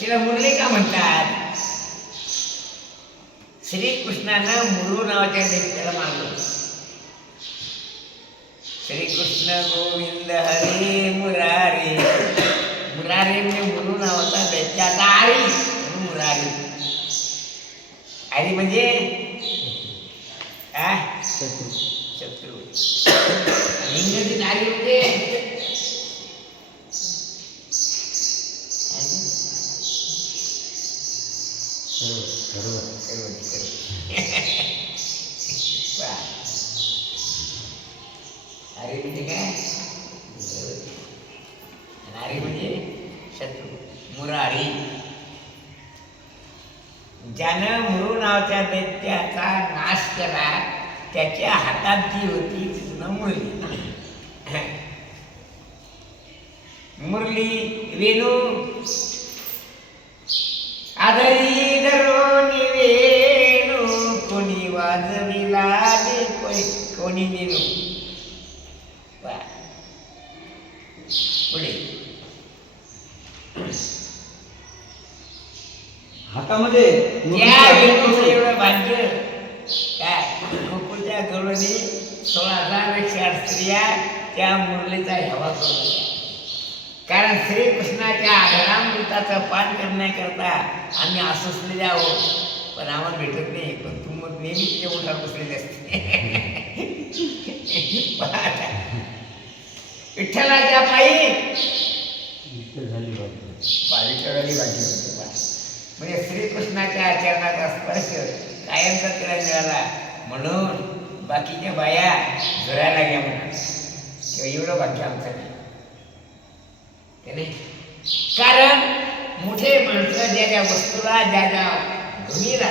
तिला मुरली का म्हणतात? श्रीकृष्णानं मुरू नावाच्या दैत्याला मारलं. श्रीकृष्ण गोविंद हरे मुरारी. मुरारी म्हणजे मुरू नावाचा दैत्याचा आरी मुरारी. आरी म्हणजे? शत्रू. आणि इंग्रजीत आरी म्हणजे वा. आरी म्हणजे काय आणि आरी म्हणजे शत्रू मुरारी ज्यानं मृ नावाच्या दैत्याचा नाश केला त्याच्या हातात जी होती ती मुरली. मुरली वेणू आदरी धरोनी वेणू कोणी वाजविला कोणी कोणी वेणू पुढे. हातामध्ये त्या एवढं भाग्य काय? गोकुळच्या सोळा हजार आठ स्त्रिया त्या मुरलीचा हेवा. कारण श्रीकृष्णाच्या आधारामृताचं पान करण्याकरता आम्ही असलेले आहोत. पण आम्हाला भेटत नाही. पण तू मग नेहमी तिच्या उठावर बसलेले असते. विठ्ठलाच्या पायी. झाली बाजू पावित्र्याली वाटली होती पा म्हणजे श्रीकृष्णाच्या आचरणाचा स्पर्श कायमचा तिला मिळाला. म्हणून बाकीच्या बाया झोरायला लागल्या म्हणा किंवा एवढं भाग्य आमचं नाही. कारण मोठे माणसं ज्या ज्या वस्तूला ज्या ज्या भूमीला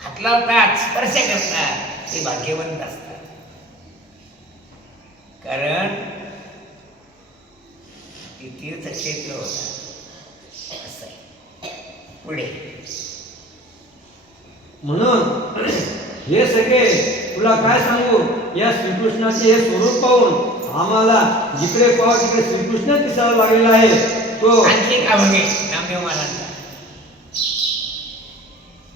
हात लावतात स्पर्श करतात ते भाग्यवंत असतात. कारण ती तीर्थक्षेत्र होतात असं. आहे पुढे. म्हणून हे सगळे तुला काय सांगू? या श्रीकृष्णाचे हे स्वरूप पाहून आम्हाला जिकडे पाव तिकडे श्रीकृष्ण दिसायला लागलेला आहे. तो आणखी का म्हणे नामदेव महाराजांचा.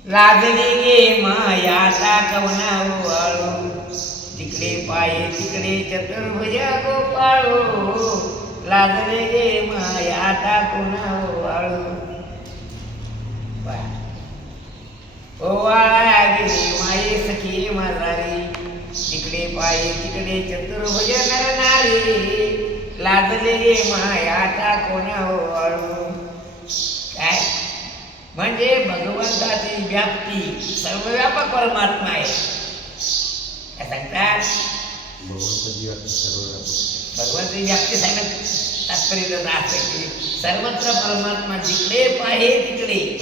लाजली गे मायाचा कवना वाळू. तिकडे पाये तिकडे चतुर्भुज गोपाळू. लाजले गे मायाचा कोणा वाळू. ओवाळा माये सखी माजारी तिकडे पाये तिकडे चतुर्भुज नर नारी लाजले गे मायाचा कोणा वाळू काय? म्हणजे भगवंताची व्याप्ती सर्वव्यापक परमात्मा आहे. काय सांगतात? भगवंताची व्याप्ती सांगत तात्पर्य असं की सर्वत्र परमात्मा जिकडे पाहे तिकडे.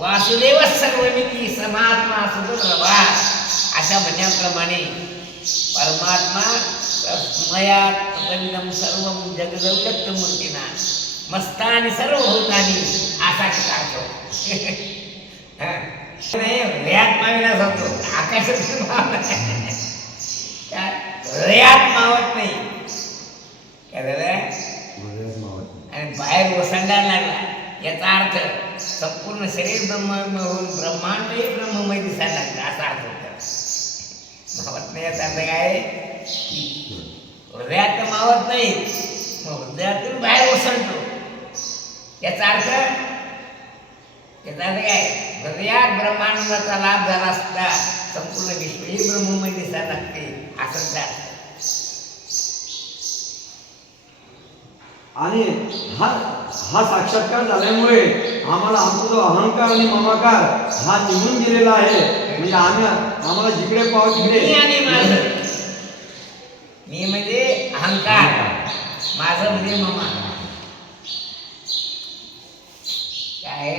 वासुदेव सर्वमिती समात्मा सुप्रभा अशा म्हणण्याप्रमाणे परमात्मा मया तदमिदं सर्व जगदव्यक्त मूर्तीना मस्तानी सर्व भूतानी असा हा. नाही, हृदयात माविनाच होतो आकाशात मावत? हृदयात मावत नाही काय झालं आणि बाहेर ओसंडायला लागला याचा अर्थ संपूर्ण शरीर ब्रह्म होऊन ब्रह्मांडही ब्रह्ममय दिसायला लागतं असा अर्थ होता. मावत नाही याचा अर्थ काय की हृदयात मावत नाही मग हृदयातून बाहेर ओसंडतो. याचा अर्थ याचा अर्थ काय हृदयात ब्रह्मांडाचा लाभ झाला असता संपूर्ण विश्व ही ब्रह्ममय दिसायला लागते असं आणि हा हा साक्षात्कार झाल्यामुळे आम्हाला आमचा जो अहंकार आणि ममाकार हा निघून गेलेला आहे. म्हणजे आम्ही आम्हाला जिकडे पाहू मी आणि तिकडे माझं. मी म्हणजे अहंकार. माझं म्हणजे ममा. काय?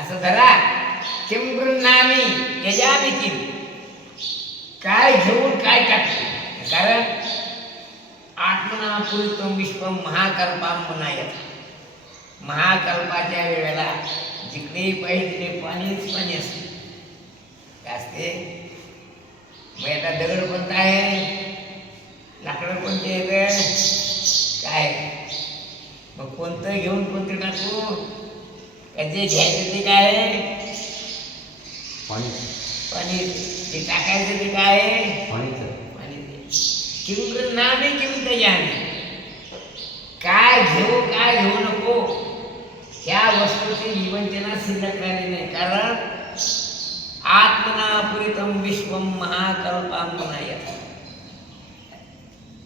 असं धरा. किम गृह्णामी यजामी किम काय घेऊन काय टाकते कारण आत्मना पुरितम विश्व महाकल्पाम म्हणायत महाकल्पाच्या वेळेला जिकडे पाहिजे तिकडे पाणीच पाणी असते. काय असते? मग आता दगड कोणता आहे? लाकडं कोणते आहेत? काय? मग कोणतं घेऊन कोणतं टाकू? का जे घ्यायचं ते काय? पाणी. पाणी. ते टाकायचं ते काय? पाणीचं. पाणी किंग नामे किंमत याने. काय घेऊ काय घेऊ नको. ह्या वस्तूची जीवन सिद्ध शिल्लक नाही. कारण आत्मनापुरितम विश्वम महाकल्पांतना यथा.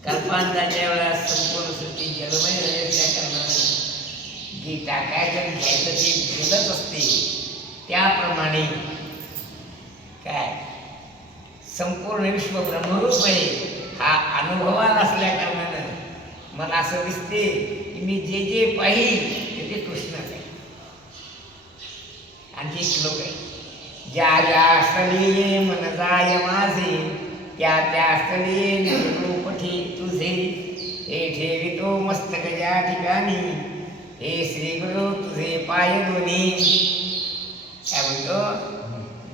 कल्पांताच्या वेळा संपूर्ण सृष्टी जलमय रहेल त्या जी टाकायचं घ्यायचं ते गेलंच असते त्याप्रमाणे काय? संपूर्ण विश्व ब्रह्मरूप आहे. हा अनुभवा नसल्या कारणानं मला असं दिसते की मी जे जे पाहिल ते ते कृष्णच आहे. आणखी एक श्लोक आहे. ज्या ज्या स्थळी मन जाय माझे त्या त्या स्थळी निर्रूपठी तुझे. हे ठेवितो मस्तक ज्या ठिकाणी हे श्री गुरु तुझे पाय दोन्ही. काय म्हणतो?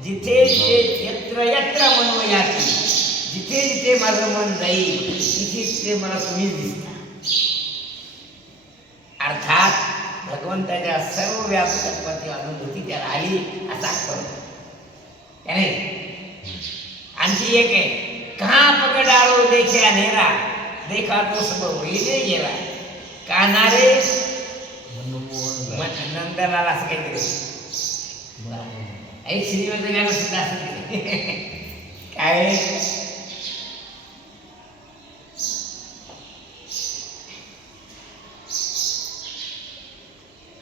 जिथे जे यत्र यत्र मनोयाती जिथे जिथे माझं मन जाईल तिथे तिथे मला तुम्हीच दिसता अर्थात भगवंताच्या सर्व व्यापकत्वाची अनुभूती त्याला आली असा. है नाही? आणखी एक आहे कहा पकडारो देखे अनेरा देखा तो सब वहिले गेला. कानारे नंदलाल असं काहीतरी एक श्रीमंत सुद्धा असं. काय आहे?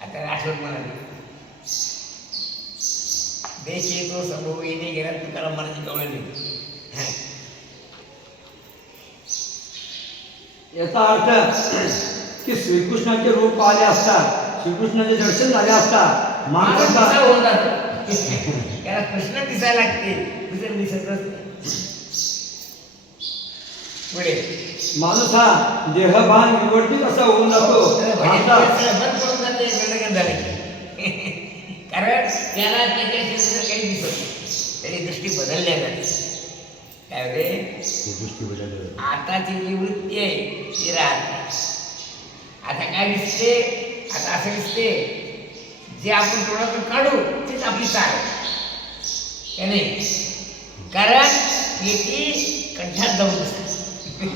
आता आठवण मला नाही. देश येतो संभव येणे गेला तुकाराम महाराज कळले याचा अर्थ की रूप आले असतात. श्रीकृष्णाचे दर्शन झाले असतात. माणूस माणसाचा कसा होऊन जातो त्याला कृष्ण दिसायला लागते. दुसरं. पुढे. माणूस हा देहभान निवडती असा होऊन जातो. की. कारण त्याला त्याच्या काही दिसत त्याची दृष्टी बदलल्या जाते. काय रे? दृष्टी बदलली आताची जी वृत्ती आहे ती राहत नाही. आता काय दिसते? आता असं दिसते. जे आपण डोळ्यातून काढू तेच आपली चाल आहे. नाही. कारण पेटी कंठात जाऊन बसते.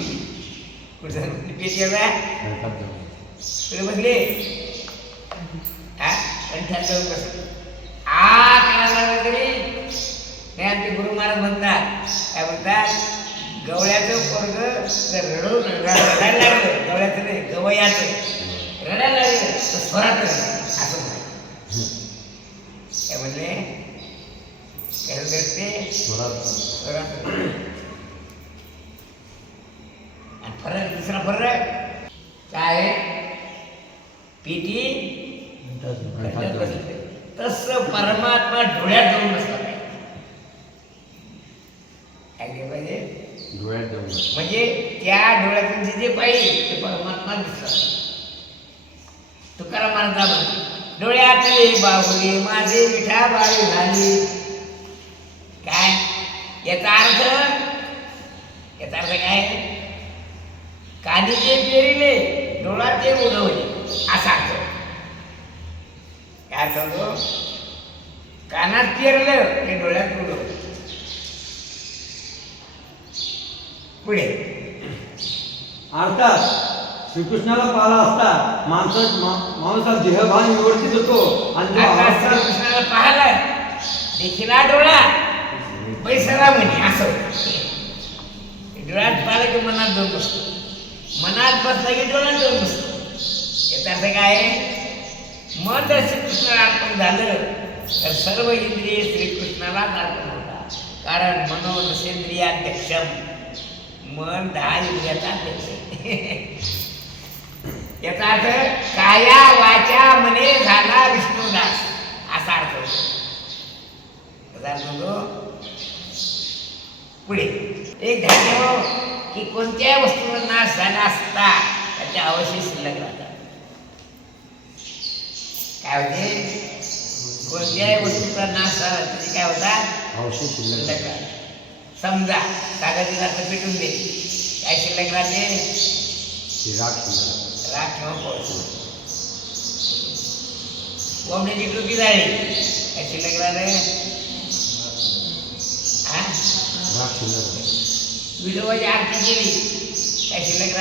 कुठं? पेटी का? पुढे बसले? कंठात जाऊन बसले आ लागलं तरी नाही आमचे गुरु महाराज म्हणतात. काय म्हणतात? गवळ्याचं जर रडून रडायला लागलं गवळ्याचं नाही गवयाचं रडायला लागलं तर स्वरात. असं काय म्हणले काय ते स्वरात. आणि फरक दुसरा फरक काय? पेटी. तसं परमात्मा डोळ्यात जाऊन बसला पाहिजे काय केलं पाहिजे म्हणजे त्या डोळ्यातून जे जे पाहिजे ते परमात्मा दिसतात. तुकाराम महाराज म्हणतो डोळ्यातले बाहुले माझे विठा बाळी झाली. काय? याचा अर्थ? याचा अर्थ काय? कानी ते पेरिले डोळ्यात ते उगवले असा अर्थ. काय सांगतो कानात पेरलं ते डोळ्यात उडवलं. पुढे. अर्थात श्रीकृष्णाला पाहिला असता माणसा मा- माणूस हा देहभान निवडतीच होतो. आणि श्रीकृष्णाला पाहिलं देखीला डोळा पैसाला म्हणे असं. डोळ्यात पाहिलं की मनात जाऊन बसतो मनात बसला की डोळ्यात जाऊन बसतो याचा अर्थ काय आहे? मन जर श्रीकृष्णाला अर्पण झालं तर सर्व इंद्रिय श्रीकृष्णालाच अर्पण होतात. कारण मनोनसेंद्रियाध्यक्षम मन दहा इंद्रियाचा. याचा अर्थ काया वाचा मने झाला विष्णुदास असा अर्थ होतो. याचा अर्थ होतो पुढे. एक ध्यान ठेवा की कोणत्याही वस्तूवर नाश झाला असता त्याच्या अवशेष शिल्लक राहतात. काय होते? कोणत्याही वस्तूचा नाश झाला त्याचे काय होतात? अवशेष शिल्लक राहतात. समजा कागदी रात्र पेटून दे. काय शिल्लक राहते राग कोंबड्याची टोपी झाली. काय शिल्लक आहे. विडोबाची आरती केली. काय शिल्लक.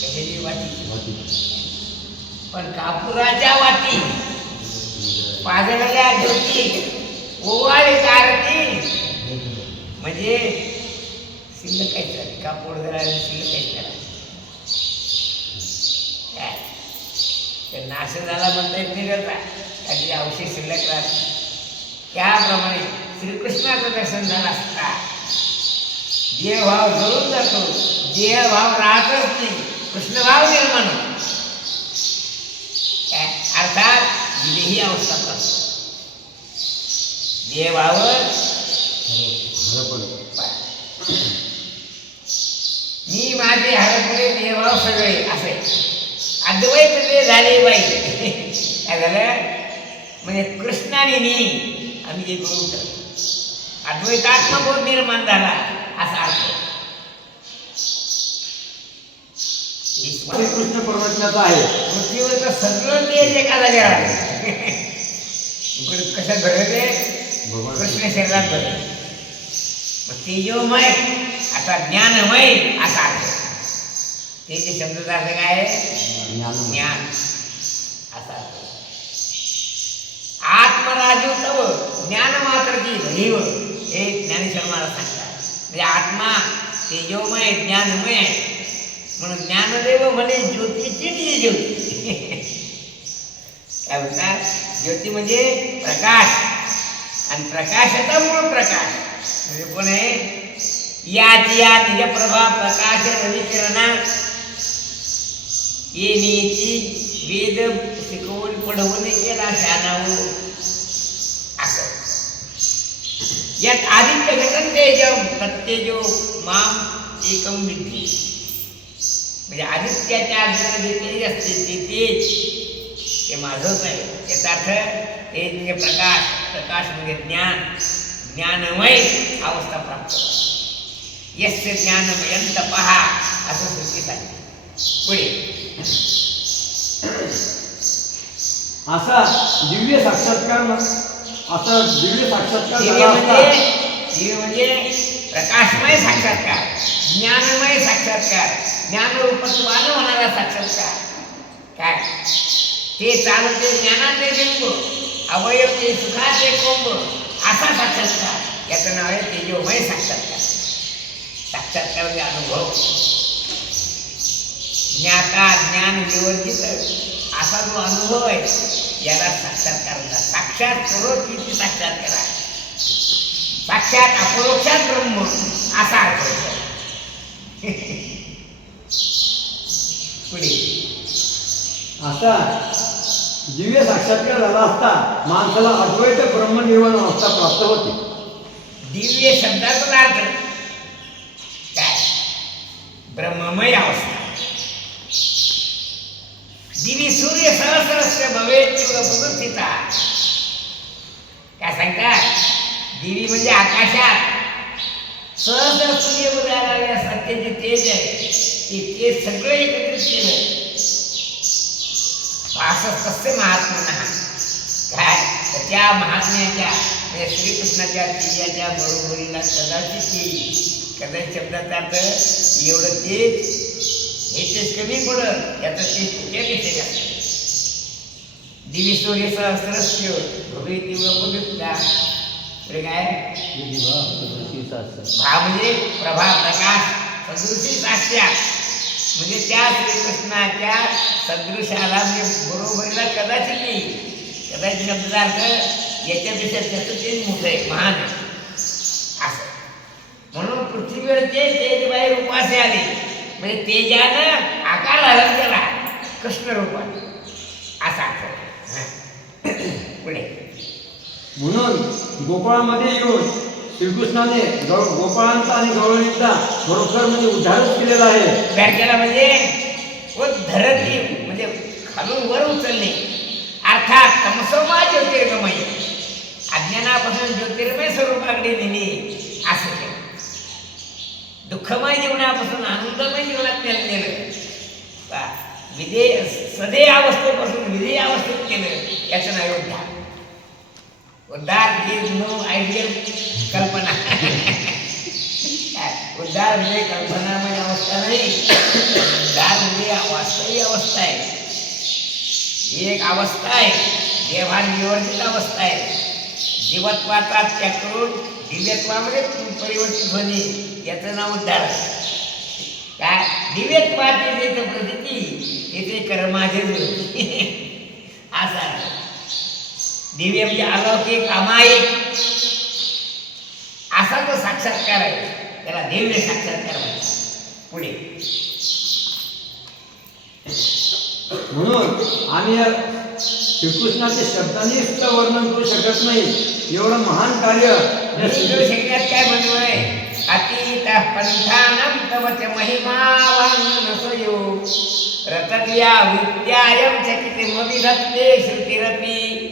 कशाची वाटी? वाटी. पण कापुराच्या वाटी. पाजलेल्या ज्योती. ओवाळी कारती म्हणजे शिल्लक काहीच नाही कापूर जरा शिल्लक काहीच नाही काय? नाश झाला म्हणता येत नाही करता काही अवशेष शिल्लक राहत. त्याप्रमाणे श्रीकृष्णाचं दर्शन झालं असता. देह भाव जळून जातो. देह भाव राहतच नाही. कृष्ण भाव निर्माण काय? अर्थात ही अवस्था करतो हरपण. मी माझे हरपले देहभाव सगळे असे. अद्वैत ते झाले बाई. काय झालं? म्हणजे कृष्ण आणि मी आम्ही रूप ठरतो अद्वैतात्मबोध निर्माण झाला असा अर्थ. श्रीकृष्ण परमात्म्याचा आहे. पृथ्वीवरचं सगळं तेज एका जागेवर इकडे कसं घडत आहे कृष्ण शरीरात बदल मग तेजोमय आता ज्ञानमय असा अर्थ. ते जे शब्दाचा अर्थ काय? आहे. ज्ञान. असा अर्थ. आत्मराजू तव ज्ञान मात्रची भरीव हे ज्ञानेश्वर महाराज सांगतात. म्हणजे आत्मा तेजोमय ज्ञानमय आहे म्हणून ज्ञानदेव म्हणे ज्योतीची ती ज्योती. काय म्हणतात? ज्योती म्हणजे प्रकाश. आणि प्रकाशाचा मूळ प्रकाश. म्हणजे कोण आहे? याची या निज प्रभा प्रकाश रविकिरणा येण्याची वेद शिकवून पडवून केला शानाऊ असं. यात आदित्य घटन तेजम प्रत्येजो माम एकम विद्धी म्हणजे आदित्याच्या अंतर्गत तेज असते ते तेज. ते माझंच आहे. याचा अर्थ तेज म्हणजे प्रकाश. प्रकाश म्हणजे ज्ञान ज्ञानमय अवस्था प्राप्त यस्य ज्ञानमयंत पहा असं सुट्टी सांगितलं. पुढे. असा दिव्य साक्षात्कार असा दिव्य साक्षात्कार दिव्य म्हणजे दिव्य म्हणजे प्रकाशमय साक्षात्कार ज्ञानमय साक्षात्कार ज्ञानरूपत्वानं होणारा साक्षात्कार. काय? ते चालते ज्ञानाचे बिंब अवयव ते सुखाचे कोंब असा साक्षात्कार. याचं नाव आहे तेजोमय साक्षात्कार. साक्षात्कार म्हणजे अनुभव. ज्ञाता ज्ञान विवर्जित असा जो अनुभव आहे याला साक्षात्कार म्हणतात. साक्षात करोत इति साक्षात करा साक्षात अपरोक्षात ब्रह्म असा अर्थ पुढे. असा दिव्य साक्षात्कार झाला असता माणसाला अद्वैत ब्रह्मनिर्वाण अवस्था प्राप्त होते. दिव्य शब्दाचा अर्थ काय? ब्रह्ममय अवस्था. दिवी सूर्य सहस्रस्य भवेत पुरस्थिता काय सांगतात दिवी म्हणजे आकाशात. सहस्र सूर्य उदयाला लागले असतात तेज आहे ते तेज सगळं एकत्रित केलं. असं तसे महात्मा काय? तर त्या महात्म्याच्या श्रीकृष्णाच्या तेजाच्या बरोबरीला कदाचित येईल कदाचित शब्दाचा अर्थ एवढं तेज हे तेज कमी पडत याचं तेज तुझ्यापेक्षा जास्त दिवी सूर्य सहस्रस्य भवे तीव्र पुढे काय? भा म्हणजे प्रभा प्रकाश सदृशी साक्ष्या म्हणजे त्या श्रीकृष्णाच्या सदृशाला म्हणजे बरोबरीला कदाचित येईल. कदाचित शब्दाचा अर्थ याच्यापेक्षा त्याचं तेज मोठं आहे महान आहे. असं. म्हणून पृथ्वीवरचे तेज बाहेर उपासे आले म्हणजे तेजानं आकार हरण केला कृष्ण रूपाने असा अर्थ पुढे. म्हणून गोपाळामध्ये येऊन श्रीकृष्णाने गोपाळांचा आणि गवळणींचा खरोखर म्हणजे उद्धारच केलेला आहे. व्याख्याला म्हणजे व धरती म्हणजे खालून वर उचलणे. अर्थात तमसोमा ज्योतिर्गमय. अज्ञानापासून ज्योतिर्मय स्वरूपाकडे नेणे असं केलं. दुःखमय जीवनापासून आनंदमय जीवनात नेलं नेलं. विधेय सदे अवस्थेपासून विधेय अवस्थेत केलं. याचं नाव उद्धार. उद्धार इज नो आयडियल कल्पना. उद्धार म्हणजे कल्पनामय अवस्था नाही उद्धार म्हणजे वास्तविक अवस्था आहे. ही एक अवस्था आहे देवान विवर्जित अवस्था आहे. जीवत्वाचा त्याग करून दिव्यत्वामध्ये परिवर्तित होणे याचं नाव उद्धार. काय दिव्यत्वाची जिथे प्रसिद्धी तिथे कर्माचे असा. दिव्य म्हणजे अलौकिक अमायिक साक्षात्कार आहे त्याला दिव्य साक्षात्कार म्हणतात पुढे. म्हणून आम्ही श्रीकृष्णाचे शब्दांनी सुद्धा वर्णन करू शकत नाही. एवढं महान कार्य. शरीरात काय म्हणतोय अतीत पंथानम तव च महिमावांगनसयो रतव्या विद्यायम चकिते मविधत्ते श्रुतिरपी.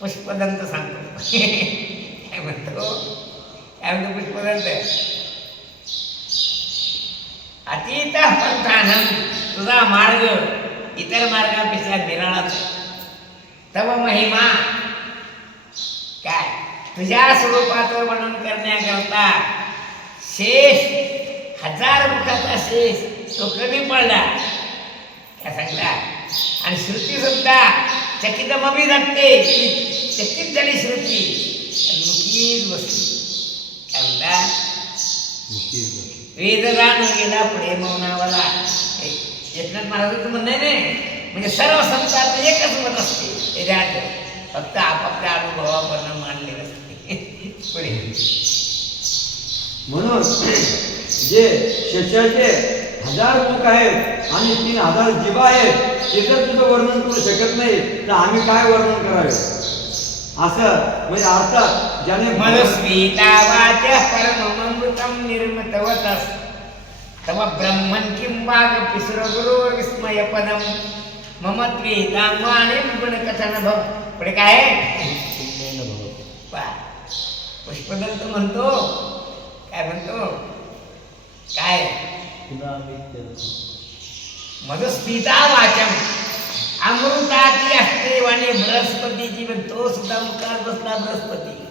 पुष्पदंत सांगतो. काय म्हणतो? पर्यंत म्हणतो पुष्पदंत तुझा मार्ग इतर मार्गापेक्षा निराळाच आहे. तव महिमा. काय? तुझ्या स्वरूपाचं वर्णन करण्याकरता शेष हजार मुखाचा शेष तो कमी पडला. काय सांगता आणि श्रुती सुद्धा चकित ममी जाते चकित झाली श्रुती आणि मुखीच बसली काय म्हणता वेद गेला पुढे मौनावला एक- एकनाथ महाराजांचं म्हणणं नाही म्हणजे सर्व संतांचं एकच मत असते राज फक्त आपापल्या अनुभवावरनं मानले असते. पुढे. म्हणून जे शिष्याचे हजार मुख आहेत आणि तीन हजार जीवा आहेत ते जर तुझं वर्णन करू शकत नाही तर आम्ही काय वर्णन करावे? असं म्हणजे अर्थात ज्याने तव ब्रह्मन् किं वागपि मम त्वेताङ्वाणीं गुणकथन भव पुढे काय? पुष्पदंत म्हणतो. काय म्हणतो? काय? मधुस्मिता अमृताची असते वाणी बृहस्पतीची पण तो सुद्धा मुखात बसला बृहस्पती.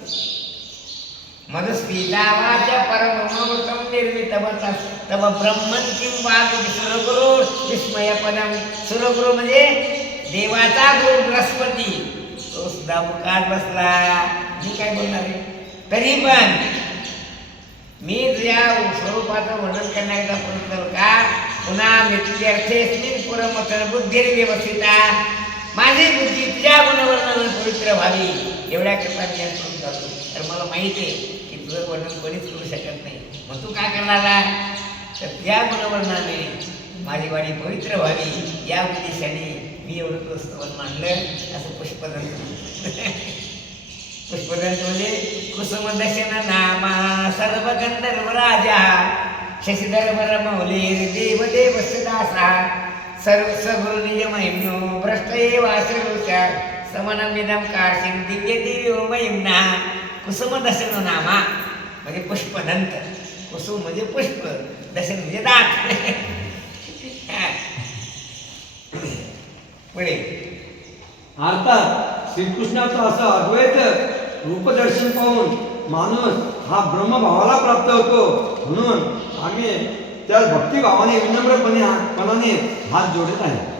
मधुस्मिता वाच परममृतम निर्मित तव ब्रह्मन किं वाच सुरगुरु विस्मय सुरगुरु म्हणजे देवाचा गुरु बृहस्पती। तो सुद्धा मुखात बसला। मी काय बोलणार आहे? तरी पण मी तुझ्या स्वरूपाचं वर्णन करण्याचा प्रयत्न का? पुन्हा मित्यर्थेस्मिन पुरमत बुद्धिर्व्यवस्थिता माझी बुद्धी तुझ्या गुणवर्णन पवित्र व्हावी एवढ्या कृपा मी करून जातो. तर मला माहिती आहे तुझं वर्णन कोणीच करू शकत नाही. मग तू काय करणार तर त्या गुणवर्णाने माझी वाणी पवित्र व्हावी. या उद्देशाने मी एवढं पुस्तकं मांडलं असं पुष्पदंत. पुष्पदंत म्हणजे कुसुमदशन नामा सर्व गंधर्व राजा. शशिधर रमौले देव देव दासा सर्व सगुरु निज महिम्यो भ्रष्ट एव वासरुषा समनमिदम काशिम दिव्य दिव्यो महिम्ना. कुसुम दशन नामा? म्हणजे पुष्प नंतर. कुसुम म्हणजे पुष्प दशन म्हणजे दात. पुढे. अर्थात श्रीकृष्णाचं असं अद्वैत रूपदर्शन पाहून माणूस हा ब्रह्मभावाला प्राप्त होतो. म्हणून आम्ही त्या भक्तिभावाने विनम्रपणे पणाने हात जोडत आहे.